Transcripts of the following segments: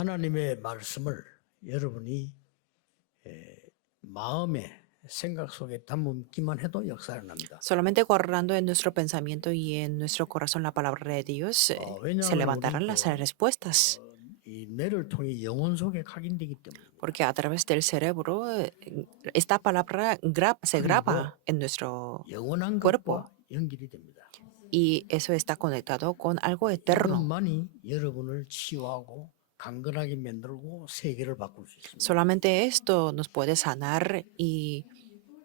하나님의 말씀을 여러분이 마음에 생각 속에 담기만 해도 역사를 납니다. Solamente guardando en nuestro pensamiento y en nuestro corazón la palabra de Dios, se 왜냐하면 levantarán 우리는 las 또 respuestas. 이 뇌를 통해 영혼 속에 각인되기 때문입니다. Porque a través del cerebro esta palabra se graba en nuestro 영원한 cuerpo 것과 연결이 됩니다. y eso está conectado con algo eterno. 이것만이 여러분을 치유하고 강건하게 만들고 세계를 바꿀 수 있습니다. Solamente esto nos puede sanar y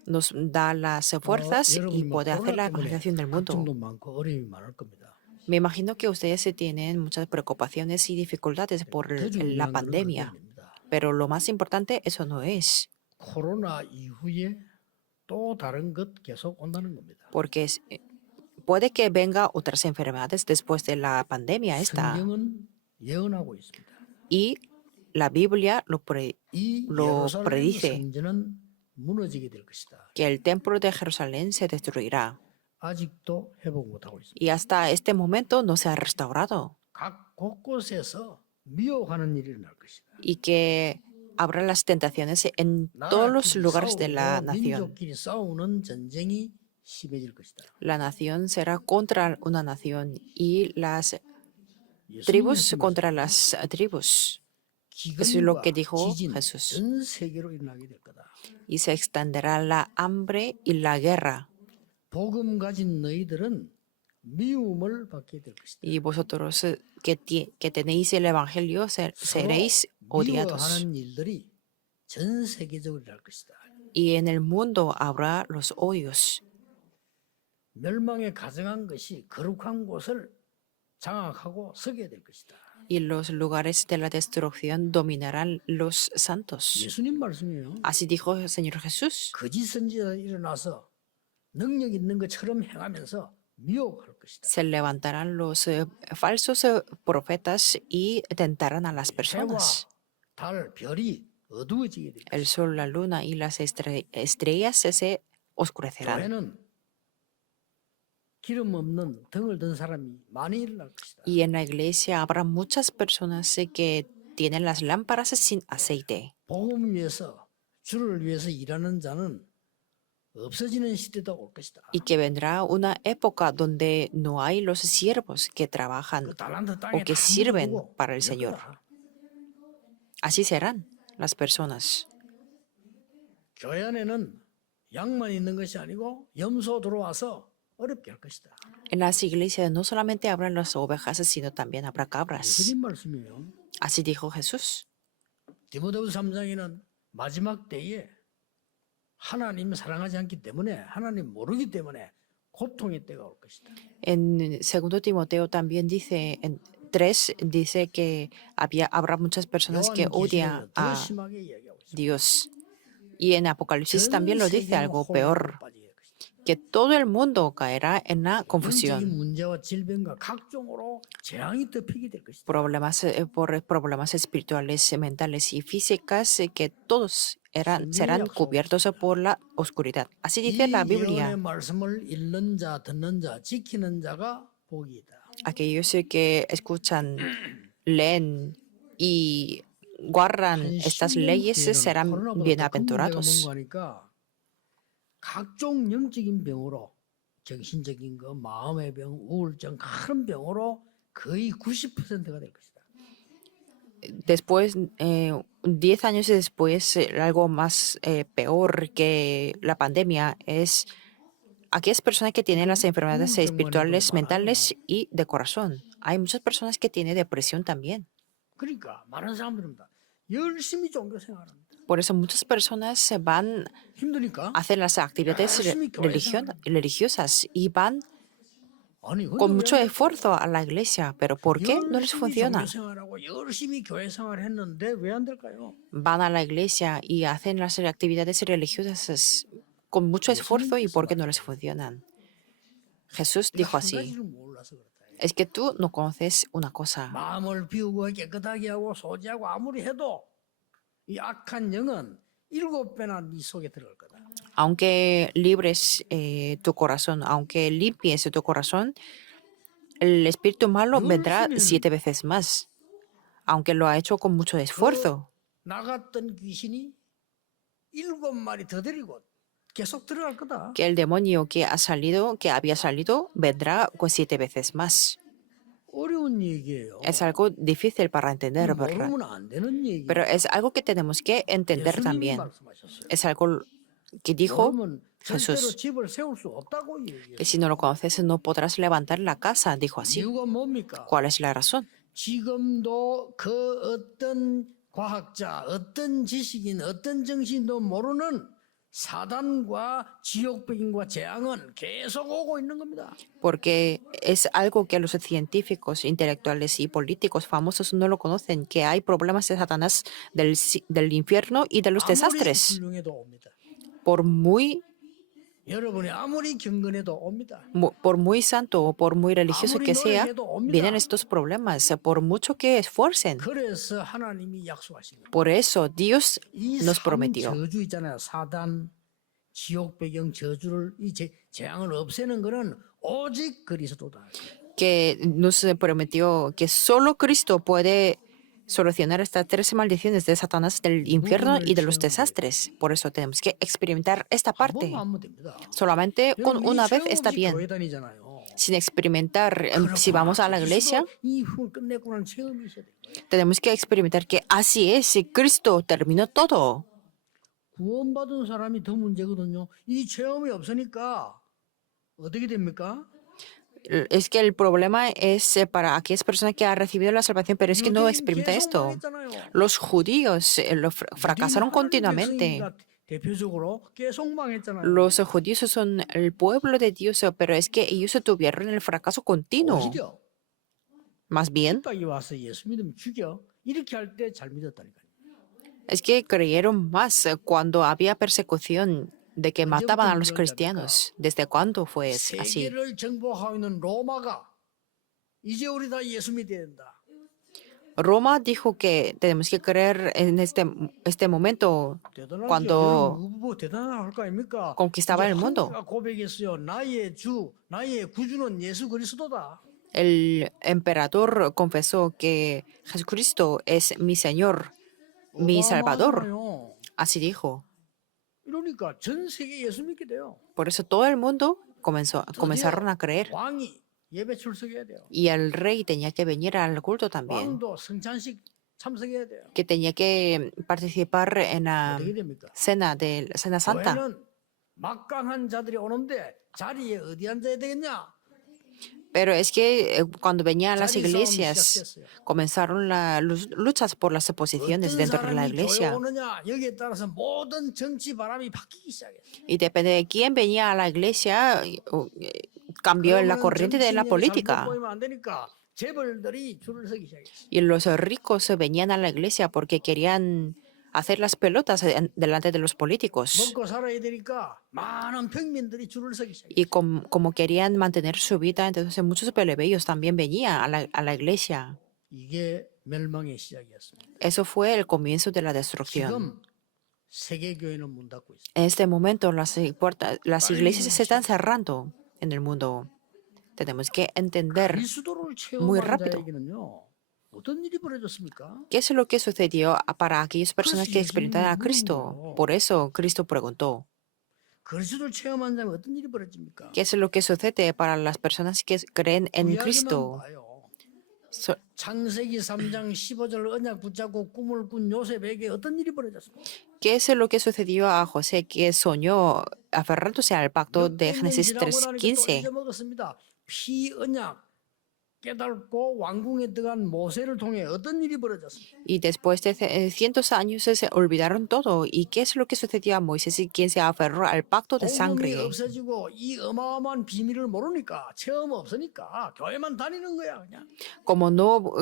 nos da las fuerzas y 여러분이 puede hacer la 코로나 때문에 evangelización del mundo. 걱정도 많고 어려움이 많을 겁니다. Me imagino que ustedes tienen muchas preocupaciones y dificultades por 더 la 중요한 것은 그게 pandemia, 아닙니다. pero lo más importante eso no es, 코로나 이후에 또 다른 것 계속 온다는 겁니다. porque puede que venga otras enfermedades después de la pandemia esta 성경은 예언하고 있습니다. y la Biblia 이 lo 예루살렘 predice 성전은 무너지게 될 것이다. que el templo de Jerusalén se destruirá 아직도 회복 못하고 있습니다. y hasta este momento no se ha restaurado 각 곳곳에서 미혹하는 일이 일어날 것이다. y que habrá las tentaciones en todos los lugares de la 싸우고 nación. 민족끼리 싸우는 전쟁이 심해질 것이다. La nación será contra una nación y las 예수님이 tribus 말씀하신 contra las tribus. Eso es lo que 기근과 dijo 지진 Jesús. 전 세계로 일어나게 될 거다. Y se extenderá la hambre y la guerra. 복음 가진 너희들은 미움을 받게 될 것이다. Y vosotros que tenéis el evangelio seréis odiados. 미워하는 일들이 전 세계적으로 일어날 것이다. Y en el mundo habrá los odios. 멸망에 가증한 것이 거룩한 곳을 장악하고 서게 될 것이다. Y los lugares de la destrucción dominarán los santos. 예수님 말씀이에요. Así dijo el Señor Jesús. 거짓 선지자가 일어나서 능력 있는 것처럼 행하면서 미혹할 것이다. Se levantarán los falsos profetas y tentarán a las 해와 personas. 달, 별이 어두워지게 될 El 것이다. sol, la luna y las estrellas se oscurecerán. 교회는 기름 없는 등을 든 사람이 많이 일어날 것이다. Y en la iglesia habrá muchas personas que tienen las lámparas sin aceite. 복음 위해서 주를 위해서 일하는 자는 없어지는 시대가 올 것이다. Y que vendrá una época donde no hay los siervos que trabajan 그 달란트 땅에 o que 다 sirven 묻어두고 para el 이럴 Señor. 거다. Así serán las personas. 교회 안에는 양만 있는 것이 아니고 염소 들어와서 어렵게 할 것이다. En las iglesias no solamente habrá las ovejas, sino también habrá cabras. 예수님 말씀이에요. Así dijo Jesús. 디모데후서 3장에는 마지막 때에 하나님 사랑하지 않기 때문에 하나님 모르기 때문에 고통의 때가 올 것이다. En 2 Timoteo también dice, en 3 dice que habrá muchas personas que odian 요한계시록은 더 a 심하게 이야기하고 있습니다. Dios. Y en Apocalipsis también lo dice 전 algo 세계가 peor, 혼란에 빠지게 될 것이다. que todo el mundo caerá en la 영적인 confusión. 문제와 질병과 각종으로 재앙이 덮이게 될 것이다. Por problemas espirituales, mentales y físicas, que todos serán cubiertos por la oscuridad. Así dice la 이 예언의 Biblia. 말씀을 읽는 자, 듣는 자, 지키는 자가 복이다. Aquellos que escuchan, leen y guardan estas leyes serán 코로나보다 더 큰 문제가 bienaventurados. 뭔가 하니까 각종 영적인 병으로 정신적인 거, 마음의 병, 우울증, 큰 병으로 거의 90%가 될 것이다. Después, 10 años después, algo más peor que la pandemia es aquellas personas que tienen las enfermedades espirituales, mentales y de corazón. Hay muchas personas que tienen depresión también. 그러니까 많은 사람들은 다 열심히 종교 생활합니다. Por eso muchas personas se van 힘드니까 a hacer las actividades religiosas y van 아니, con 근데 mucho 왜 esfuerzo a la iglesia. Pero ¿por qué no les 열심히 funciona? 종교 생활하고 열심히 교회 생활했는데 왜 안 될까요? Van a la iglesia y hacen las actividades religiosas con mucho esfuerzo y ¿por qué no les funcionan? Jesús dijo 한 así, 가지를 몰라서 그렇다. es que tú no conoces una cosa. 마음을 비우고 깨끗하게 하고 소지하고 아무리 해도 이 악한 영은 7배나 네 속에 들어갈 거다. Aunque libres tu corazón, aunque limpies tu corazón, el espíritu malo vendrá 7 veces más. aunque lo ha hecho con mucho esfuerzo. 나갔던 귀신이 7마리 더 데리고 계속 들어갈 거다. Que el demonio que había salido, vendrá con 7 veces más. 어려운 얘기예요. Es algo difícil para entender, ¿verdad? 모르면 안 되는 얘기. Pero es algo que tenemos que entender 예수님이 también. 말씀하셨어요. Es algo que dijo 모르면 절대로 Jesús, 집을 세울 수 없다고 얘기해요. que si no lo conoces no podrás levantar la casa, dijo así. 이유가 뭡니까? ¿Cuál es la razón? 지금도 그 어떤 과학자, 어떤 지식인, 어떤 정신도 모르는 사단과 지옥배경과 재앙은 계속 오고 있는 겁니다. Porque es algo que los científicos, intelectuales y políticos famosos no lo conocen, que hay problemas de Satanás del infierno y de los 아무리 desastres. 훌륭해도 옵니다. Por muy, 여러분이 아무리 경건해도 옵니다. por muy santo o por muy religioso que sea, vienen estos problemas, por mucho que esfuercen. 그래서 하나님이 약속하신 거예요. Por eso Dios 이 nos 삼 prometió 저주 있잖아요. 사단, 지옥 배경 저주를 이 재앙을 없애는 거는 오직 그리스도다. que nos prometió que solo Cristo puede solucionar estas 13 maldiciones de Satanás, del infierno y de los desastres. Por eso tenemos que experimentar esta 한 parte. 번만 하면 됩니다. Solamente con 여러분, 이 una vez 체험 está 없이 bien. 교회 다니잖아요. Sin experimentar, si vamos a la iglesia, 이 후원 끝냈구나는 체험이 있어야 돼요. tenemos que experimentar que así es, si Cristo terminó todo. 구원받은 사람이 더 문제거든요. 이 체험이 없으니까 어떻게 됩니까? Es que el problema es para aquellas personas que han recibido la salvación, pero es que no experimenta esto. Los judíos fracasaron continuamente. 대표적으로 계속 망했잖아요. Los judíos son el pueblo de Dios, pero es que ellos tuvieron el fracaso continuo. 오히려 Más bien, 핍박이 와서 예수 믿으면 죽여 이렇게 할 때 잘 믿었다니까요. es que creyeron más cuando había persecución de que mataban a los cristianos. ¿Desde cuándo fue así? 세계를 정복하고 있는 로마가 이제 우리 다 예수 믿어야 된다. Roma dijo que tenemos que creer en este momento 대단하죠. cuando 뭐 대단할 거 아닙니까? conquistaba el mundo. 황제가 고백했어요. 나의 주, 나의 구주는 예수 그리스도다. El emperador confesó que Jesucristo es mi Señor, mi Salvador. 어마어마하잖아요. Así dijo. 이러니까 전 세계 예수 믿게 돼요. Por eso todo el mundo comenzaron a creer. 왕이 예배 출석해야 돼요. Y el rey tenía que venir al culto también, 왕도 성찬식 참석해야 돼요. que tenía que participar en la 어떻게 됩니까? Cena Santa. 교회는 막강한 자들이 오는데 자리에 어디 앉아야 되겠냐? Pero es que cuando venían a las 자리 싸움이 iglesias, 시작됐어요. comenzaron las luchas por las posiciones 어떤 dentro de la 사람이 교회 iglesia. 오느냐 여기에 따라서 모든 정치 바람이 바뀌기 시작했어요. Y depende de quién venía a la iglesia, cambió la 그러면은 corriente de la 정치인이 política. 잘못 보이면 안 되니까 재벌들이 줄을 서기 시작했어요. Y los ricos venían a la iglesia porque querían hacer las pelotas delante de los políticos. 먹고 살아야 되니까 많은 평민들이 줄을 서기 시작했어요. Y como querían mantener su vida, entonces muchos plebeyos también venían a la iglesia. 이게 멸망의 시작이었습니다. Eso fue el comienzo de la destrucción. 지금 세계 교회는 문 닫고 있어요. En este momento las iglesias se están cerrando en el mundo. Tenemos que entender 그리스도를 muy 체험한 rápido. 자에게는요. 어떤 일이 벌어졌습니까? qué es lo que sucedió para aquellas personas que experimentaron a Cristo. Por eso Cristo preguntó, 그리스도를 체험한 자면 어떤 일이 벌어집니까? ¿qué es lo que sucede para las personas que creen en 구약에만 Cristo? 봐요. So- 창세기 3장 15절 언약 붙잡고 꿈을 꾼 요셉에게 어떤 일이 벌어졌습니까? ¿Qué es lo que sucedió a José que soñó aferrándose al pacto de 몇 년 Génesis 지나고 나니까 또 3:15? 잊어먹었습니다. 피 언약 깨닫고 왕궁에 들어간 모세를 통해 어떤 일이 벌어졌습니까? Y después de cientos años se olvidaron todo. ¿Y qué es lo que sucedió a Moisés y quien se aferró al pacto de 복음이 sangre? 없어지고 이 어마어마한 비밀을 모르니까 체험 없으니까 교회만 다니는 거야 그냥. Como no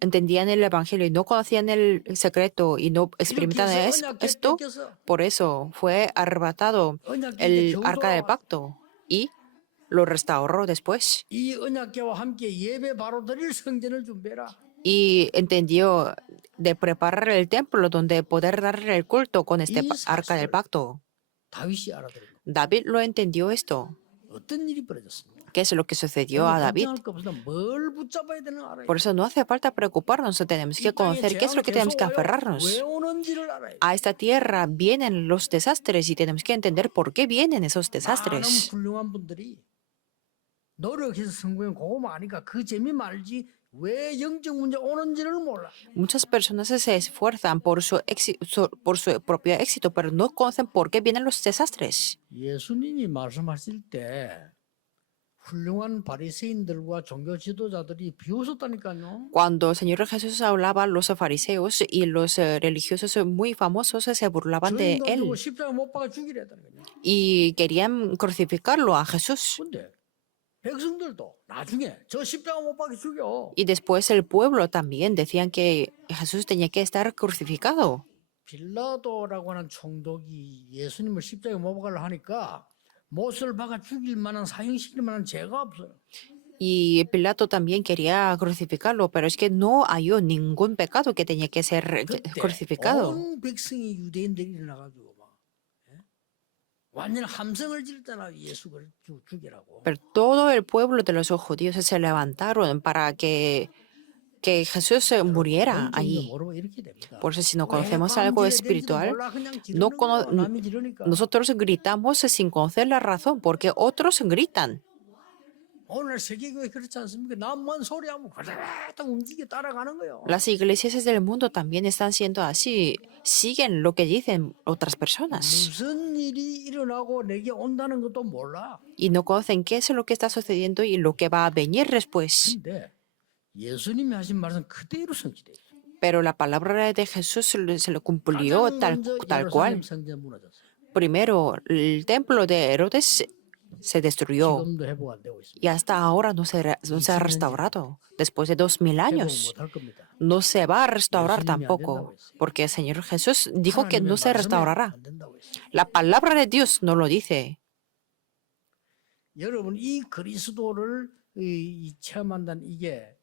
entendían el evangelio y no conocían el secreto y no 이렇게 experimentaban 해서 언약 esto, 뺏겼어. por eso fue arrebatado 언약 el 겨우 arca del 돌아와. pacto y lo restauró después. 이 언약궤와 함께 예배 바로 드릴 성전을 준비해라. Y entendió de preparar el templo donde poder darle el culto con este arca del pacto. 다윗이 알아들은 거. David lo entendió esto. 어떤 일이 벌어졌습니까? qué es lo que sucedió a David. 걱정할 거 없어. 뭘 붙잡아야 되는 알아야 Por eso no hace falta preocuparnos, tenemos 이 que 땅에 conocer qué es lo 재앙은 que tenemos 계속 que 와요. 왜 aferrarnos. 오는지를 알아야 돼. A esta tierra vienen los desastres y tenemos que entender por qué vienen esos 많은 desastres. 훌륭한 분들이 노력해서 성공에 그거 많으니까 그 재미 말지 왜 영적 문제 오는지를 몰라. Muchas personas se esfuerzan por su propio éxito, pero no conocen por qué vienen los desastres. 예수님이 말씀하실 때 훌륭한 바리새인들과 종교 지도자들이 비웃었다니까요. Cuando el Señor Jesús hablaba, los fariseos y los religiosos muy famosos se burlaban de 주인 돈 주고 él 십자가 못 박아 죽이랬다니까요. y querían crucificarlo a Jesús. 근데 백성들도 나중에 저 십자가 못 박아 죽여. Y después el pueblo también decían que Jesús tenía que estar crucificado. 빌라도라고 하는 총독이 예수님을 십자가에 못 박으려 하니까 못을 박아 죽일 만한 사형시킬 만한 죄가 없어요. Y Pilato también quería crucificarlo, pero es que no halló ningún pecado que tenía que ser 그때 crucificado. 온 백성이 유대인들이 일어나가지고 막 예? 완전 함성을 지르잖아. 예수를 죽이라고. Pero todo el pueblo de los judíos se levantaron para que Jesús muriera 영적인 거 allí. 모르면 이렇게 됩니다. Por eso si no 왜 conocemos algo 깜질해야 되는지도 espiritual, 몰라. 그냥 no 지르는 cono- 거야. 남이 지르니까. nosotros gritamos sin conocer la razón, porque otros gritan. 오늘 세계교회 그렇지 않습니까? 남만 소리하면 그래도 움직여 따라가는 거예요. Las iglesias del mundo también están siendo así, siguen lo que dicen otras personas 무슨 일이 일어나고 내게 온다는 것도 몰라. y no conocen qué es lo que está sucediendo y lo que va a venir después. 근데 예수님이 하신 말은 그대로 성취돼 있어요. Pero la palabra de Jesús se lo cumplió 가장 tal 먼저 cual. 예루살렘 성전 무너졌어요. Primero, el templo de Herodes se destruyó 지금도 회복 안 되고 있습니다. y hasta ahora no se ha restaurado. Después de 2000 회복 años, 못할 겁니다. no se va a restaurar 예수님이 안 tampoco, 된다고 했어요. porque el Señor Jesús dijo que 하나님의 no se 말씀에 restaurará. 안 된다고 했어요. La palabra de Dios no lo dice. 여러분 이 그리스도를 이 체험한다는 이게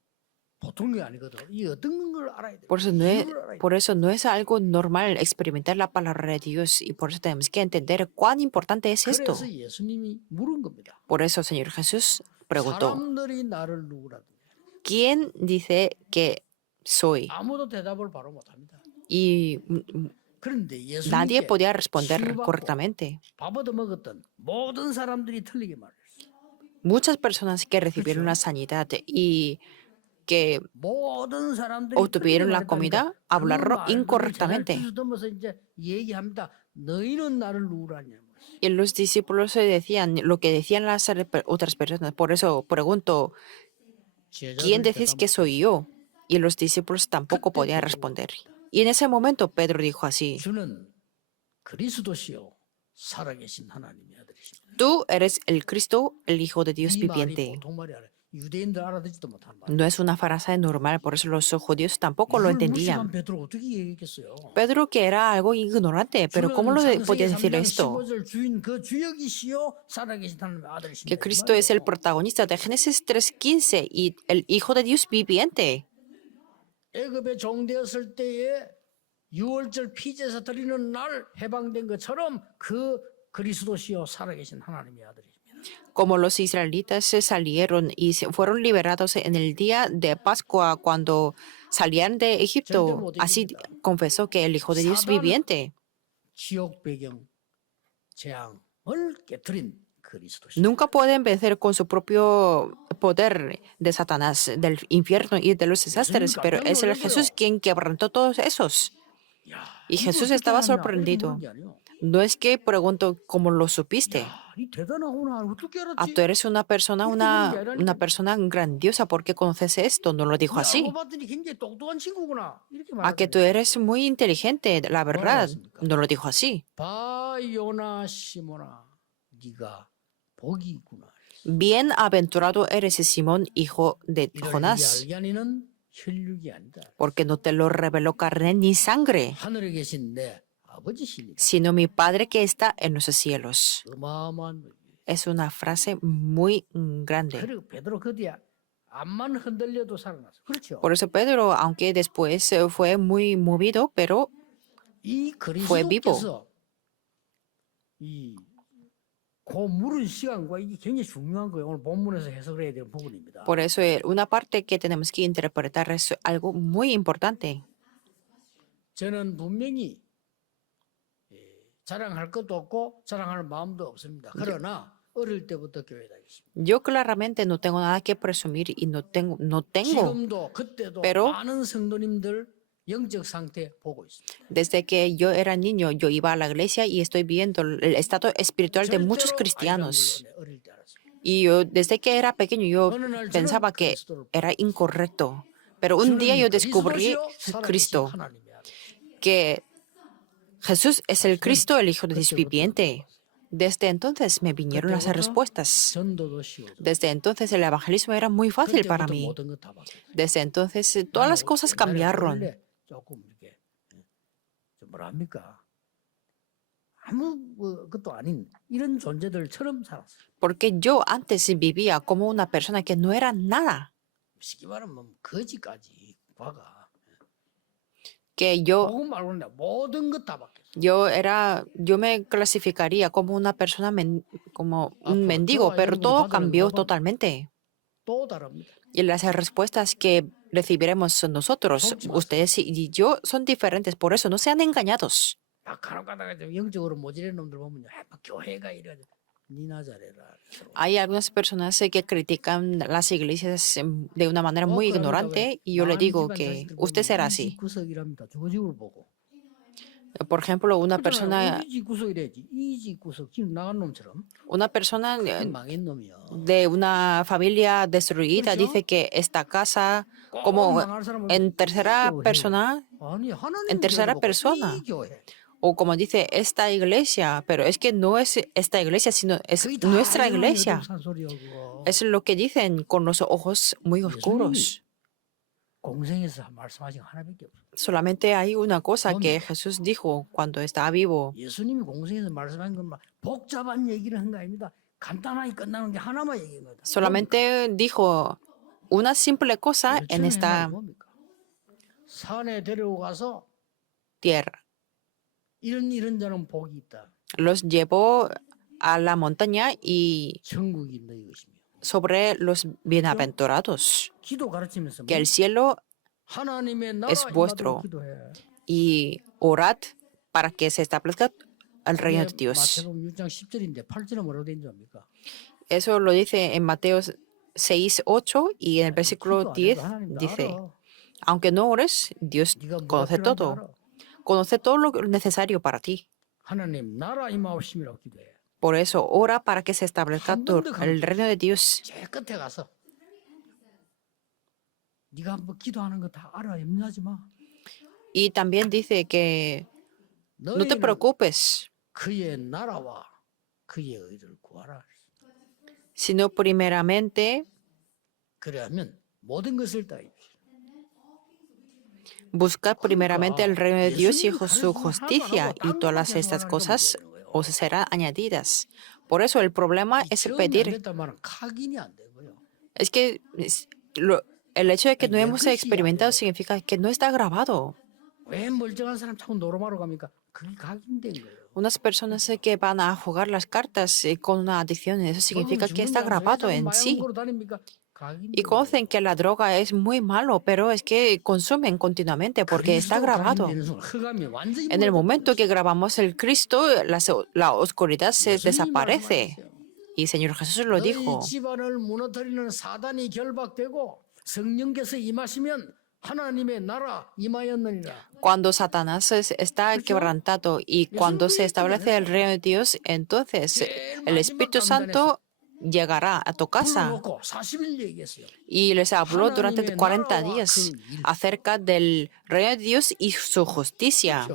보통 게 아니거든. 이 어떤 걸 알아야 돼. Por eso, 이유를 알아야 돼. por eso no es algo normal experimentar la palabra de Dios y por eso tenemos que entender cuán importante es esto. 그래서 예수님이 물은 겁니다. Por eso el Señor Jesús preguntó, 사람들이 나를 누구라고 ¿quién dice que soy? 아무도 대답을 바로 못합니다. Y 그런데 nadie 예수님께 podía responder 치유받고 correctamente. 밥 얻어먹었던 모든 사람들이 틀리게 말했어요. Muchas personas que recibieron la sanidad y que 모든 사람들이 obtuvieron la 틀리게 comida 말했다니까. 그 hablaron 말들을 incorrectamente. 제자를 뒤집어서 이제 얘기합니다. 너희는 나를 누구라냐. Y los discípulos se decían lo que decían las otras personas. Por eso pregunto, ¿quién decís que soy yo? Y los discípulos tampoco podían responder. Y en ese momento Pedro dijo así, 주는 그리스도시요 살아계신 하나님의 아들이십니다. tú eres el Cristo, el Hijo de Dios 이 말이 viviente. 보통 말이 아니라 유대인들 알아듣지도 못하는 말. No es una frase normal, por eso los judíos tampoco lo 이걸 무식한 entendían. 베드로 어떻게 얘기했겠어요? Pedro, que era algo ignorante, pero ¿cómo lo podía decir esto? 15절 주인 그 주역이시요 살아계신 하나님의 아들이십니다. Que Cristo es el protagonista de Génesis 3:15 y el Hijo de Dios viviente. 애굽에 종되었을 때에 유월절 피제사 드리는 날 해방된 것처럼 그 그리스도시요 살아계신 하나님의 아들이십니다. Como los israelitas se salieron y fueron liberados en el día de Pascua cuando salían de Egipto, así confesó que el Hijo de Dios viviente. 지옥 배경 재앙을 깨뜨린 그리스도시요. Nunca pueden vencer con su propio poder de Satanás, del infierno y de los desastres, pero es el Jesús quien quebrantó todos esos. 야, Y 이거 Jesús 어떻게 estaba 알았냐? 이렇게 sorprendido. 물은 게 아니에요. No es que pregunto cómo lo supiste. 야, 이 대단하구나. 어떻게 Ah, 알았지? tú eres una persona, una persona grandiosa porque conoces esto. No lo dijo 야, así. 알고 봤더니 굉장히 똑똑한 친구구나. 이렇게 A que tú 말하더니 eres muy inteligente, la verdad. 알았습니까? No lo dijo así. 바 요나 시모나 네가 복이 있구나. Bienaventurado eres Simón, hijo de 이를 네게 Jonás, 알게 하니는 혈육이 아니다. porque no te lo reveló carne ni sangre, 하늘에 계신 내 아버지시니라. sino mi Padre que está en los cielos. 어마어마한 일. Es una frase muy grande. 그리고 베드로 그 뒤에 앞만 흔들려도 살아났어. 그렇죠? Por eso Pedro, aunque después fue muy movido, pero 이 fue vivo. 그리스도께서 이 그 물은 시간과 이게 굉장히 중요한 거예요. 오늘 본문에서 해석을 해야 되는 부분입니다. Por eso, una parte que tenemos que interpretar es algo muy importante. 저는 분명히 자랑할 것도 없고 자랑할 마음도 없습니다. 그러나 어릴 때부터 교회 다녔습니다. Yo claramente no tengo nada que presumir y no tengo, 지금도 그때도 pero- 많은 성도님들 영적 상태 보고 있습니다. desde que yo era niño, yo iba a la iglesia y estoy viendo el estado espiritual de muchos 절대로 cristianos. 아니라는 걸 어릴 때 알았습니다. Y yo, desde que era pequeño, yo 어느 날 저는 pensaba que 그리스도를 era incorrecto. Pero un día yo descubrí Cristo, que Jesús es el Cristo, el Hijo de Dios viviente. Desde entonces me vinieron las respuestas. 전도도 쉬워져. Desde entonces el evangelismo era muy fácil para 그때부터 mí. 모든 것다 바뀌었어요. Desde entonces todas las cosas cambiaron. 원래 조금 이렇게 좀 뭐라 합니까? 아무 것도 아닌 이런 존재들처럼 살았어요. Porque yo antes vivía como una persona que no era nada. 쉽게 말하면 거지까지 과가. Que yo 복음 말고는 모든 것 다 바뀌었어요. yo me clasificaría como una persona, como un 앞으로 mendigo, 저와 pero 여러분이 todo 받을 cambió 응답은 totalmente. 또 다릅니다. Y las respuestas que recibiremos nosotros, 속지 마세요. ustedes y yo, son diferentes. Por eso no sean engañados. 막 간혹 가다가 좀 영적으로 모질한 놈들 보면 막 교회가 이래 니나 잘해라. Hay algunas personas que critican las iglesias de una manera muy ignorante y yo le digo que usted será así. 구석이랍니다. 주거집을 보고. Por ejemplo, una persona 이 구석이래지. 이 구석 집 나간 놈처럼 de 망한 놈이야. una familia destruida dice que esta casa, como 망할 사람은 en tercera 교회. persona, 아니 하나님 en tercera 교회를 보고 persona. 이 교회. o como dice esta iglesia, pero es que no es esta iglesia, sino es 그게 다 nuestra 이런 iglesia. 산소리야, 그거. Es lo que dicen con los ojos muy oscuros. 공생에서 말씀하신 거 하나밖에 없어. Solamente hay una cosa que Jesús dijo cuando estaba vivo. 예수님이 공생에서 말씀한 건 막 복잡한 얘기를 한 거 아닙니다. 간단하게 끝나는 게 하나만 얘기한 거다. Solamente dijo una simple cosa en esta 산에 데려가서 tierra. 이런 자는 복이 있다. Los llevó a la montaña y 천국이 너희 것이며. sobre los bienaventurados, 기도 가르치면서 que el cielo 하나님의 나라 es vuestro. 기도해. y orad para que se establezca el reino de Dios. 마태복음 6장 10절인데 8절은 뭐라고 된 줄 압니까? Eso lo dice en Mateo 6, 8 y en el versículo 10 dice, aunque no ores, Dios conoce todo. Conoce todo lo necesario para ti. 하나님 나라 임하옵심이라고 기도해. Por eso, ora para que se establezca el reino de Dios. 제일 끝에 가서 네가 뭐 기도하는 거 다 알아. 염려하지 마. Y también dice que no te 너희는 preocupes, 그의 나라와 그의 의를 구하라. sino primeramente 그래야면 모든 것을 다 입히라. buscar primeramente el reino de Dios y su justicia, y todas estas cosas os serán añadidas. Por eso el problema es pedir. Es que el hecho de que no hemos experimentado significa que no está grabado. 왜 멀쩡한 사람 자꾸 노름하러 갑니까? 그게 각인된 거예요. Unas personas que van a jugar las cartas con una adicción, eso significa que está grabado en sí. Y conocen que la droga es muy malo, pero es que consumen continuamente porque está grabado. En el momento que grabamos el Cristo, la oscuridad se desaparece. Y Señor Jesús lo dijo. 집안을 무너뜨리는 사단이 결박되고 성령께서 임하시면 하나님의 나라 임하였느니라. Cuando Satanás está quebrantado y cuando se establece el reino de Dios, entonces el Espíritu Santo llegará a tu casa. Y les habló durante 40 días acerca del reino de Dios y su justicia.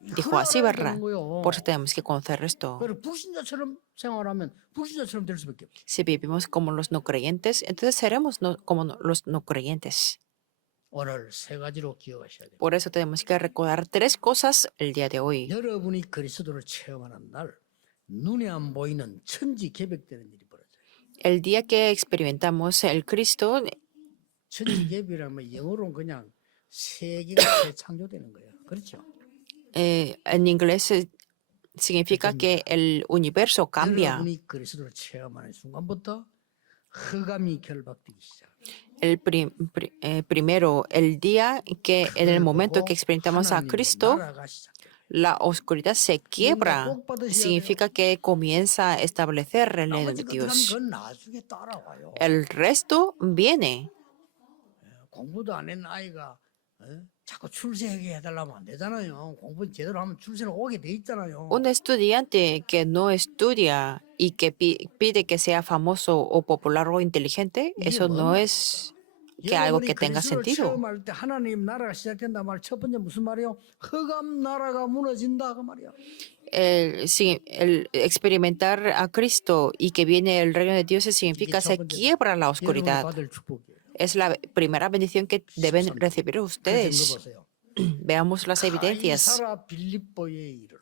Dijo así, ¿verdad? Por eso tenemos que conocer esto. Si vivimos como los no creyentes, entonces seremos como los no creyentes. Por eso tenemos que recordar 3 cosas el día de hoy. 여러분이 그리스도를 체험하는 날 눈에 안 보이는 천지개벽되는 일이 벌어져요. El día que experimentamos el Cristo, 천지개벽이라면 영어로는 그냥 세계가 재창조되는 거예요. 그렇죠? en inglés significa que el universo cambia. 여러분이 그리스도를 체험하는 순간부터 흑암이 결박되기 시작. Primero, el día que en el momento 보고 que experimentamos a 하나님의 Cristo, 나라가 시작돼요. la oscuridad se quiebra. 꼭 받으셔야 돼요. Significa que comienza a establecer el reino 나머지 de 것들은 Dios. 그건 나중에 따라와요. El resto viene. 공부도 안 했는 아이가 자꾸 출세하게 해달라면 안 되잖아요. 공부 제대로 하면 출세는 오게 돼 있잖아요. Un estudiante que no estudia y que pide que sea famoso o popular o inteligente, 이게 eso 뭔 no 말입니까? es que algo 여러분이 que tenga 그리스도를 sentido. 체험할 때 하나님 나라가 시작된다 말 첫 번째 무슨 말이요? 흑암 나라가 무너진다 그 말이야. El experimentar a Cristo y que viene el reino de Dios significa se quiebra la 여러분이 oscuridad. 받을 축복이에요. Es la primera bendición que deben recibir 그 증거 ustedes. 보세요. Veamos las evidencias. 가이사라 빌립보에 이르러.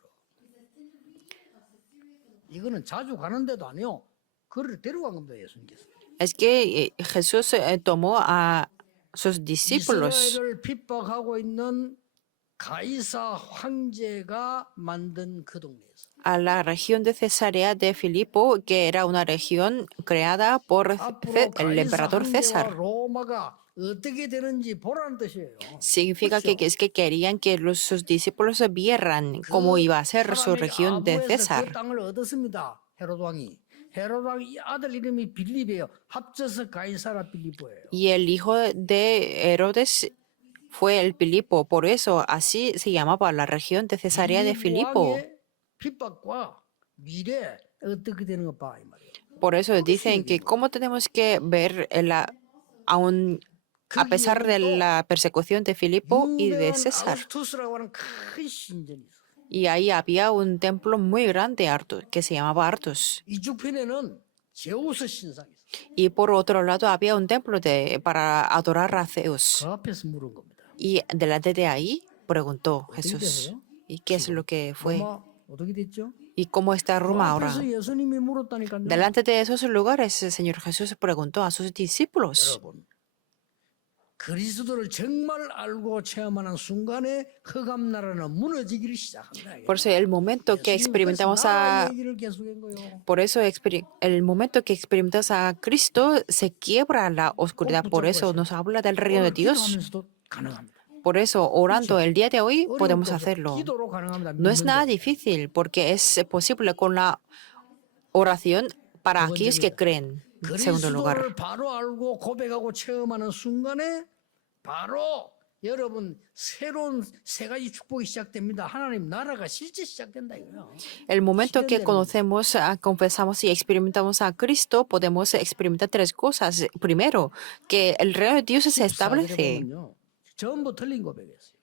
이거는 자주 가는데도 아니요. 그를 데려간 겁니다 예수님께서. Es que Jesús tomó a sus discípulos 이스라엘을 핍박하고 있는 가이사 황제가 만든 그 동네에서 a la región de Cesarea de Filipo, que era una región creada por 앞으로 el 가이사 emperador 황제와 César. 로마가 어떻게 되는지 보라는 뜻이에요. Significa que es que querían que sus discípulos vieran cómo iba a ser su región de 그 César. 땅을 얻었습니다. 헤롯 왕이. 헤롯 왕이 아들 이름이 빌립이에요. 합쳐서 가이사라 빌립보예요. Y el hijo de Herodes fue el Filipo, por eso así se llamaba la región de Cesarea de Filipo. 왕의 핍박과 미래 어떻게 되는 거 봐 이 말이에요. Por eso dicen que cómo tenemos que ver a pesar de la persecución de Filipo y de 유명한 César. 아우구스투스라고 하는 큰 신전이 있어요. Y ahí había un templo muy grande que se llamaba Artus. 이쪽 편에는 제우스 신상이 있어요. Y por otro lado había un templo para adorar a Zeus. 그 앞에서 물은 겁니다. Y delante de ahí preguntó 어떻게 Jesús, 됐어요? ¿y qué es lo que fue? 로마 어떻게 됐죠? ¿Y cómo está Roma ahora? 앞에서 예수님이 물었다니까요. Delante de esos lugares, el Señor Jesús preguntó a sus discípulos. 여러분, 그리스도를 정말 알고 체험하는 순간에 흑암 나라는 무너지기를 시작한다. Por eso el momento que experimentamos por eso el momento que experimentamos a Cristo se quiebra la oscuridad. Por eso nos habla del reino de Dios. Por eso orando el día de hoy podemos hacerlo. No es nada difícil porque es posible con la oración para aquellos que creen. En segundo lugar. 그리스도를 바로 알고 고백하고 체험하는 순간에 바로 여러분 새로운 세 가지 축복이 시작됩니다. 하나님 나라가 실제 시작된다 이거요. El momento que conocemos, confesamos y experimentamos a Cristo, podemos experimentar tres cosas. Primero, que el reino de Dios se establece. 전부 틀린 고백이었어요.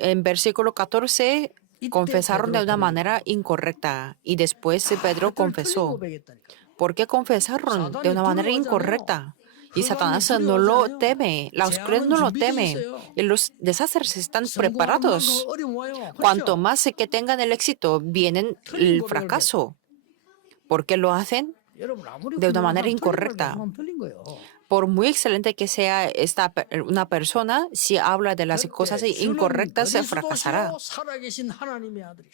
En versículo 14 confesaron de una manera incorrecta y después Pedro confesó. ¿Por qué confesaron de una manera incorrecta? Y Satanás no lo teme, la oscuridad no lo teme, y los desastres están preparados. Cuanto más que tengan el éxito, viene el fracaso. ¿Por qué lo hacen? De una manera incorrecta. Por muy excelente que sea una persona, si habla de las cosas incorrectas, fracasará.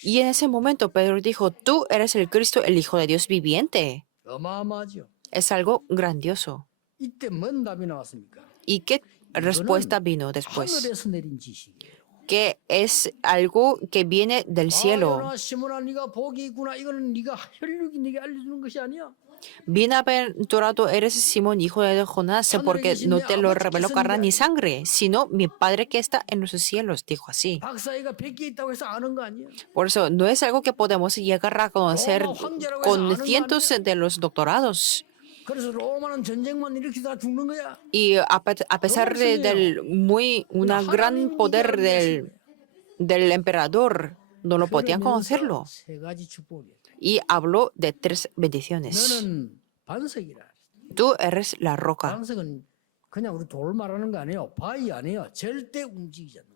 Y en ese momento Pedro dijo, tú eres el Cristo, el Hijo de Dios viviente. Es algo grandioso. ¿Y qué respuesta vino después? Que es algo que viene del cielo. Bienaventurado eres Simón, hijo de Jonás, porque no te lo reveló carne ni sangre, sino mi Padre que está en los cielos, dijo así. Por eso no es algo que podemos llegar a conocer con cientos de los doctorados. Y a pesar del un gran poder del emperador, no lo podían conocerlo. Y habló de tres bendiciones. Tú eres la roca.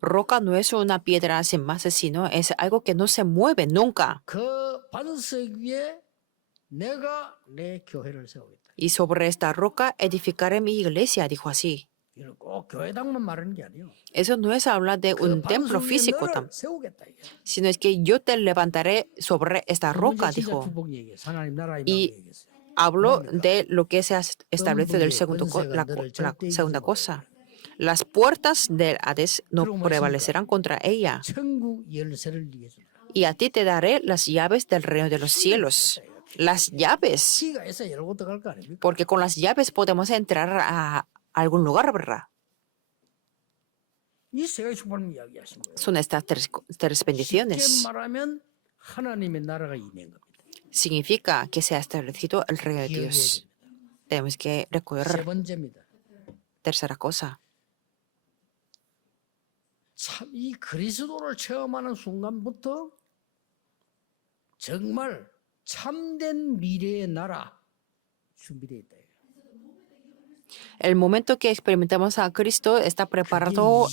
Roca no es una piedra sin más, sino es algo que no se mueve nunca. Y sobre esta roca edificaré mi iglesia, dijo así. 이건 꼭 교회당만 말하는 게 아니에요. Eso no es hablar de 그 un templo 반석 위에 físico, 너를 세우겠다 이게. sino es que yo te levantaré sobre esta 두 번째 roca, 진짜 dijo. 축복 얘기예요. 하나님 나라 임하게 Y 얘기했어요. hablo 뭡니까? de lo que se ha establecido del 천국의 segundo, 권세가 너를 la 절대 이기지 segunda 못하게. cosa. Las puertas del Hades no 그리고 뭐 prevalecerán contra ella. 천국 열쇠를 네게 주라. Y a ti te daré las llaves del reino de los cielos. Las llaves, 키가 있어 열고 들어갈 거 아닙니까? porque con las llaves podemos entrar a algún lugar, ¿verdad? 이 세 가지 축복을 이야기하신 거예요. Son estas tres 쉽게 bendiciones. 말하면 하나님의 나라가 임한 겁니다. Significa que se ha establecido el reino de 기억해야 Dios. 됩니다. Tenemos que 세 recordar. 번째입니다. Tercera cosa. 참 이 그리스도를 체험하는 순간부터 정말 참된 미래의 나라 준비되어 있다. El momento que experimentamos a Cristo está preparado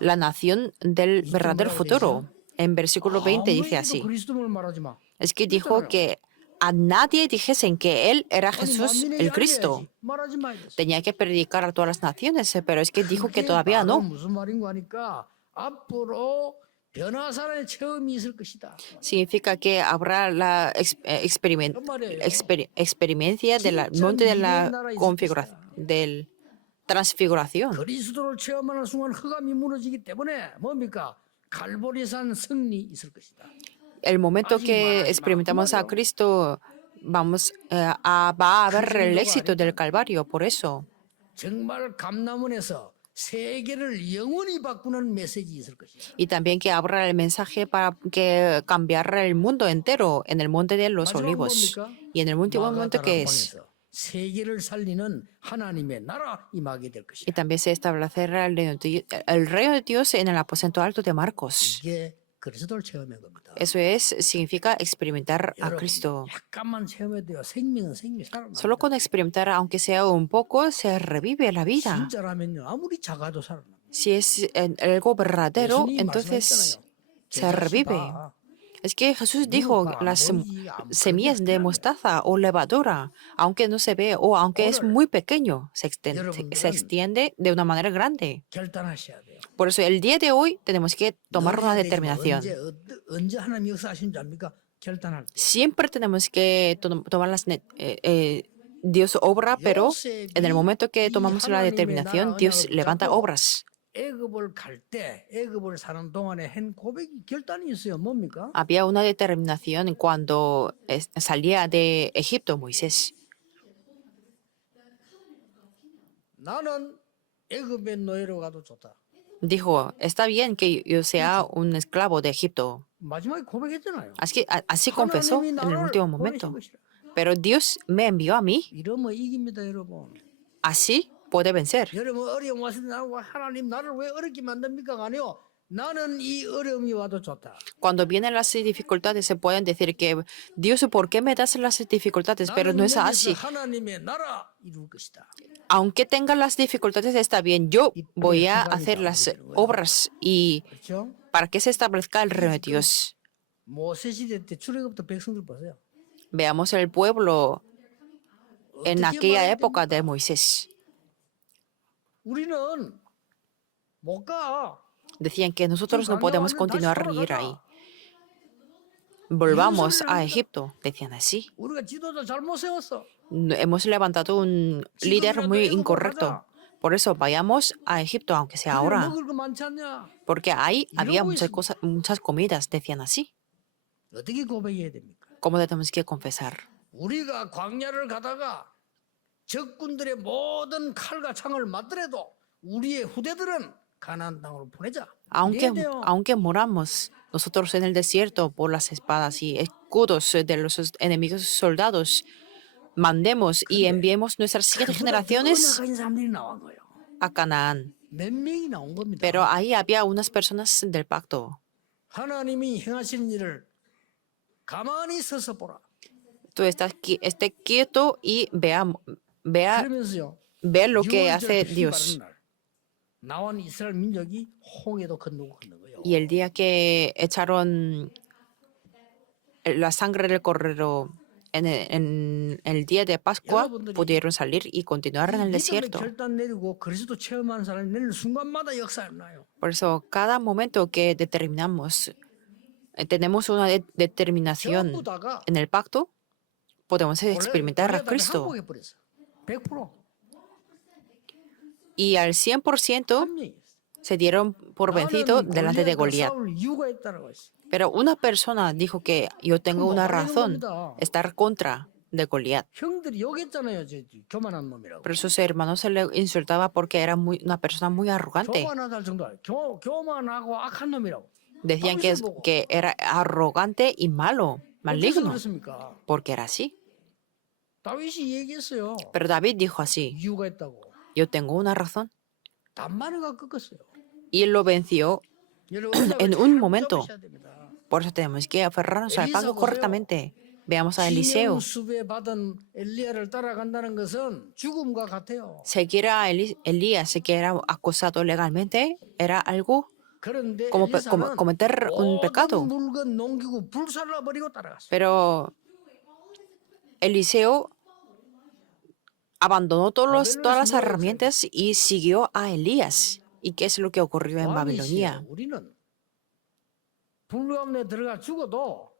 la nación del verdadero futuro. En versículo 20 dice así. 그리스도를 말하지 마. Es que dijo que a nadie dijesen que Él era Jesús el Cristo. 말하지 마. 이랬어요. Tenía que predicar a todas las naciones, pero es que dijo que 그게 todavía 바로 no. 무슨 말인가 하니까 앞으로 변화산의 체험이 있을 것이다. Significa que habrá la experiencia del monte de la configuración, del transfiguración. 그리스도를 체험하는 순간 흑암이 무너지기 때문에 뭡니까? 갈보리산 승리 있을 것이다. El momento que experimentamos a Cristo, va a haber el éxito del Calvario, por eso. 정말 감남원에서 세계를 영원히 바꾸는 메시지 있을 것이다. Y también que abra el mensaje para que cambiar el mundo entero en el monte de los 마지막은 olivos. 뭡니까? Y en el último momento que es. 마가다락방에서 세계를 살리는 하나님의 나라 임하게 될 Y 것이다. también se establecerá el reino de Dios en el aposento alto de Marcos. 이게 그리스도를 체험한 겁니다. Eso significa experimentar a 여러분, Cristo. 약간만 체험해도 돼요. 생명은 살아납니다. Solo con experimentar, aunque sea un poco, se revive la vida. 진짜라면요. 아무리 작아도 살아납니다. Si es algo verdadero, 예수님이 entonces 말씀하셨잖아요. se 제자식 revive. 봐. Es que Jesús dijo las semillas de mostaza o levadura, aunque no se ve o aunque es muy pequeño, se extiende de una manera grande. 결단하셔야 돼요. Por eso el día de hoy tenemos que tomar una 너희가 determinación. 언제 하나님 역사하신 줄 압니까? 결단할 때. Siempre tenemos que tomar Dios obra, pero en el momento que tomamos la determinación, Dios levanta obras. 애굽을 갈 때, 애굽을 사는 동안에 한 고백이 결단이 있어요. 뭡니까? Había una determinación cuando salía de Egipto Moisés. 나는 애굽의 노예로 가도 좋다. Dijo, está bien que yo sea un esclavo de Egipto. 마지막에 고백했잖아요. Así confesó 하나님이 en el 나를 último 보내신 momento. 것이라. Pero Dios me envió a mí. 이러면 이깁니다, 여러분. Así puede vencer. 여러분 어려움 왔을 때 하나님 나를 왜 어렵게 만듭니까? 아니요. 나는 이 어려움이 와도 좋다. Cuando vienen las dificultades se pueden decir que Dios, ¿por qué me das las dificultades? Pero no 나는 es 여기서 así. 하나님의 나라 이룰 것이다. Aunque tenga las dificultades, está bien. Yo voy a hacer las obras y 그렇죠? para que se establezca el reino de Dios. 모세 시대 때 출애굽부터 백성들 보세요. Veamos el pueblo en 어떻게 aquella 말해야 época de 됩니까? Moisés. 우리는 못 가. Decían que nosotros no podemos continuar a ir ahí. Volvamos a Egipto, decían así. 우리가 지도자 잘못 세웠어. Hemos levantado un líder muy incorrecto. Por eso vayamos a Egipto, aunque sea ahora. 먹을 거 많지 않냐? Porque ahí había muchas cosas, muchas comidas, decían así. 어떻게 고백해야 됩니까? ¿Cómo tenemos que confesar? 우리가 광야를 가다가 적군들의 모든 칼과 창을 맞더라도 우리의 후대들은 가나안 땅으로 보내자. 이래야 돼요. Aunque moramos nosotros en el desierto por las espadas y escudos de los enemigos soldados, mandemos y enviemos nuestras siguientes generaciones 은약한 사람들이 나온 거예요. a Canaán. 몇 명이 나온 겁니다. Pero ahí había unas personas del pacto. 하나님이 행하시는 일을 가만히 서서 보라. Tú esté quieto y vea 그러면서요. lo que 6월절 hace 피 Dios. 바르는 날 나온 이스라엘 민족이 홍해도 건너고 건너 거예요. Y el día que echaron la sangre del cordero en el día de Pascua 여러분들이 pudieron salir y continuar en 이 el 믿음의 desierto. 결단 내리고 그리스도 체험한 사람이 내는 순간마다 역사가 나요. Por eso, cada momento que determinamos, tenemos una determinación 전부 다가 en el pacto, podemos 골리앗 experimentar a 앞에 Cristo. 항복해 버렸어. 100%. Y al 100% 한 명이. se dieron por vencido 나는 delante de 골리앗과 Goliat. 싸울 이유가 있다라고 했어. Pero una persona dijo que yo tengo una 못 버리는 razón, 겁니다. estar contra de Goliat. 형들이 욕했잖아요. 저 교만한 놈이라고. Pero sus hermanos se le insultaba porque era una persona muy arrogante. 교만하다 할 정도 아니에요. 교만하고 악한 놈이라고. Decían 다윗을 보고. que era arrogante y malo, 어째서 maligno, 그렇습니까? porque era así. 다윗이 얘기했어요. Pero David dijo así, 이유가 있다고. yo tengo una razón. 단만이가 꺾었어요. Y él lo venció. 여러분, En 언약을 un 잘 momento. 붙잡으셔야 됩니다. Por eso tenemos que aferrarnos al Elisa pacto 보세요. correctamente. Veamos a Eliseo. 기념수배 받은 엘리야를 따라간다는 것은 죽음과 같아요. Seguir a Elías, que era acusado legalmente, era algo 그런데 como 엘리사는 cometer un 모든 pecado. 물건 농기고 불살라 버리고 따라갔어요. Pero Eliseo abandonó todas las herramientas y siguió a Elías. ¿Y qué es lo que ocurrió en Babilonia? 우리는 불가운데 들어가 죽어도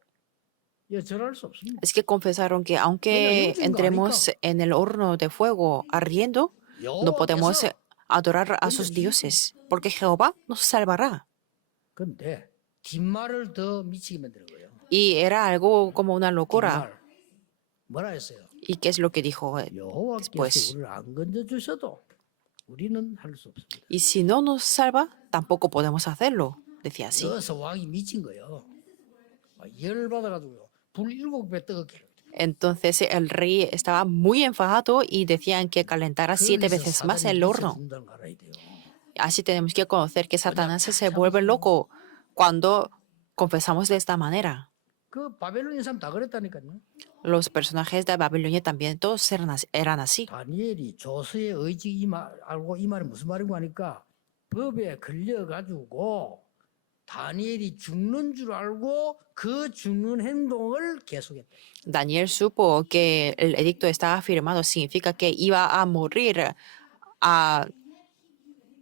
절할 수 없습니다. Es que confesaron que aunque entremos en el horno de fuego ardiendo, no podemos 여호와께서 adorar a sus dioses, porque Jehová nos salvará. 근데 뒷말을 더 미치게 만드는 거예요. Y era algo como una locura. 뒷말. 뭐라 했어요? ¿Y qué es lo que dijo 여호와께서 después? 우리를 안 건져 주셔도 우리는 할 수 없습니다. Y si no nos salva, tampoco podemos hacerlo, decía así. 여기서 왕이 미친 거예요. 열 받아가지고요. 불 7배 뜨겁게. Entonces el rey estaba muy enfadado y decían que calentara 7 veces más el horno. Así tenemos que conocer que Satanás se vuelve loco cuando confesamos de esta manera. 그 바벨론 사람 다 그랬다니까요. Los personajes de Babilonia también todos eran así. 다니엘이 조서의 의지 알고 이 말이 무슨 말인가 하니까 법에 걸려가지고 다니엘이 죽는 줄 알고 그 죽는 행동을 계속했다. Daniel supo que el edicto estaba firmado, significa que iba a morir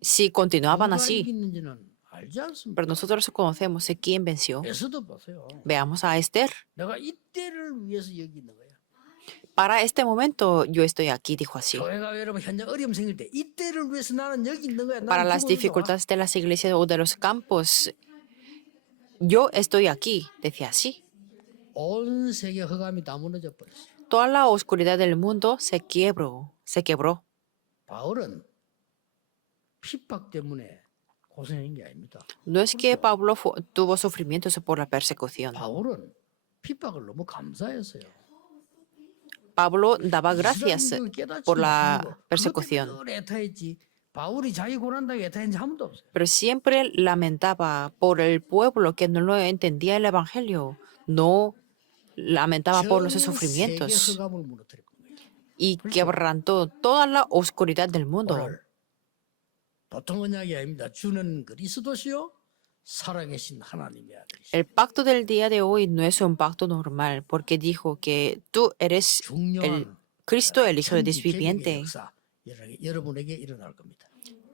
si continuaban 누가 así. 이기는지는 알지 않습니다. Pero nosotros conocemos quién venció. 에서도 보세요. Veamos a Esther. 내가 이때를 위해서 여기 있는 거야. Para este momento yo estoy aquí, dijo así. 교회가 여러분 현재 어려움 생길 때 이때를 위해서 나는 여기 있는 거야. Para 나는 las 죽어도 좋아. dificultades de las iglesias o de los campos, yo estoy aquí, decía así. 온 세계 흑암이 다 무너져 버렸어. Toda la oscuridad del mundo se quebró. 바울은 핍박 때문에 고생한 게 아닙니다. No es que Pablo tuvo sufrimientos por la persecución. 바울은 핍박을 너무 감사했어요. Pablo daba gracias 이스라엘인들은 깨닫지 por la 못하는 거. persecución. 그것 때문에 늘 애타했지. 바울이 자기 고난당에 애타한 지 아무도 없어요. Pero siempre lamentaba por el pueblo que no lo entendía el evangelio. No lamentaba por los 전 세계 sufrimientos 흑암을 무너뜨릴 거예요. y quebrantó toda la oscuridad del mundo. 오늘 보통 언약이 아닙니다. 주는 그리스도시요 살아계신 하나님의 아들이시오. El pacto del día de hoy no es un pacto normal porque dijo que tú eres el 중요한 Cristo, el Hijo de Dios 천지 개국의 viviente. 역사 여러분에게 일어날 겁니다.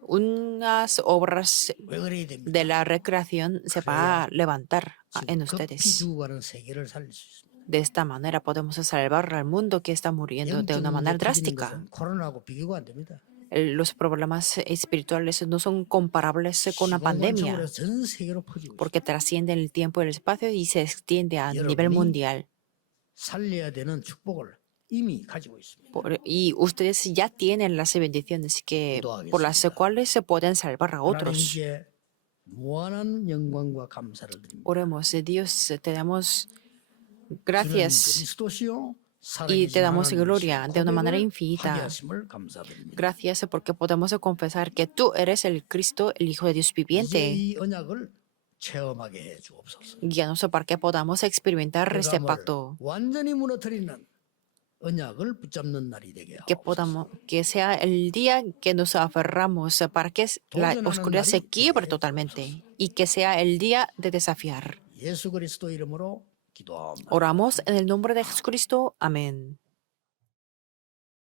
Unas obras 왜 그래야 됩니까? de la recreación se va a levantar en 지금 급히 ustedes. 죽어가는 세계를 살릴 수 있습니다. De esta manera podemos salvar al mundo que está muriendo de una manera drástica. 코로나하고 비교가 안 됩니다. Los problemas espirituales no son comparables con la pandemia 시공간적으로 전 세계로 퍼지고 있습니다. porque trasciende el tiempo y el espacio y se extiende a nivel mundial. 살려야 되는 축복을 이미 가지고 있습니다. Y ustedes ya tienen las bendiciones por las cuales se pueden salvar a otros. 하나님께 무한한 영광과 감사를 드립니다. Oremos, Dios, te damos 주는 gracias 그리스도시요 y te 살아계신 damos 하나님이시오. gloria de una manera 고백을 infinita. 하게 하심을 감사드립니다. Gracias porque podemos confesar que tú eres el Cristo, el Hijo de Dios 이제 viviente. 이 언약을 체험하게 해 주옵소서. Guíanos para que podamos experimentar este 흑암을 pacto. 완전히 무너뜨리는 언약을 붙잡는 날이 되게 Que 하옵소서. que sea el día que nos aferramos para que la oscuridad se quiebre totalmente y que sea el día de desafiar. 예수 그리스도 이름으로 기도합니다. Oramos en el nombre de Jesucristo. Amén.